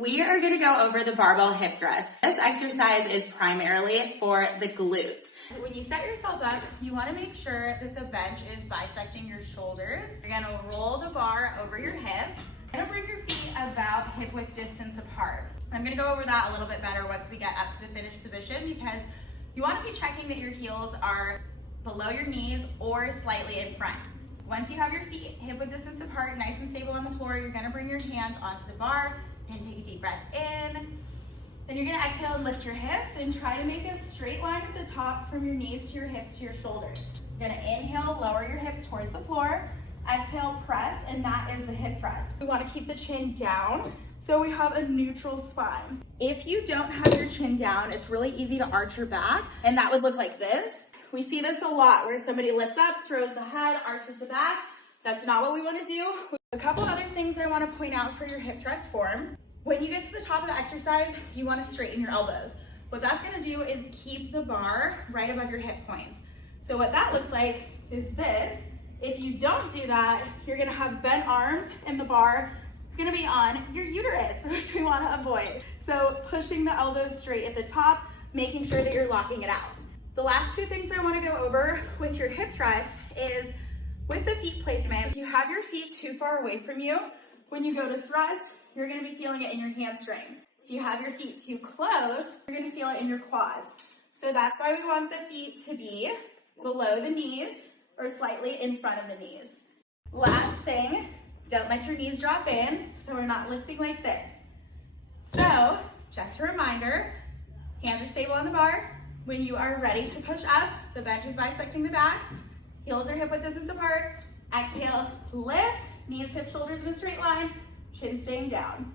We are going to go over the barbell hip thrust. This exercise is primarily for the glutes. When you set yourself up, you want to make sure that the bench is bisecting your shoulders. You're going to roll the bar over your hips. You're going to bring your feet about hip width distance apart. I'm going to go over that a little bit better once we get up to the finished position, because you want to be checking that your heels are below your knees or slightly in front. Once you have your feet hip width distance apart, nice and stable on the floor, you're going to bring your hands onto the bar and take a deep breath in. Then you're going to exhale and lift your hips and try to make a straight line at the top from your knees to your hips to your shoulders. You're going to inhale, lower your hips towards the floor. Exhale, press, and that is the hip thrust. We want to keep the chin down so we have a neutral spine. If you don't have your chin down, it's really easy to arch your back, and that would look like this. We see this a lot where somebody lifts up, throws the head, arches the back. That's not what we want to do. A couple other things that I want to point out for your hip thrust form. When you get to the top of the exercise, you want to straighten your elbows. What that's going to do is keep the bar right above your hip points. So what that looks like is this. If you don't do that, you're going to have bent arms and the bar is going to be on your uterus, which we want to avoid. So pushing the elbows straight at the top, making sure that you're locking it out. The last two things I want to go over with your hip thrust is with the feet placement. If you have your feet too far away from you, when you go to thrust, you're going to be feeling it in your hamstrings. If you have your feet too close, you're going to feel it in your quads. So that's why we want the feet to be below the knees or slightly in front of the knees. Last thing, don't let your knees drop in, so we're not lifting like this. So, just a reminder, hands are stable on the bar. When you are ready to push up, the bench is bisecting the back, heels are hip width distance apart. Exhale, lift, knees, hips, shoulders in a straight line, chin staying down.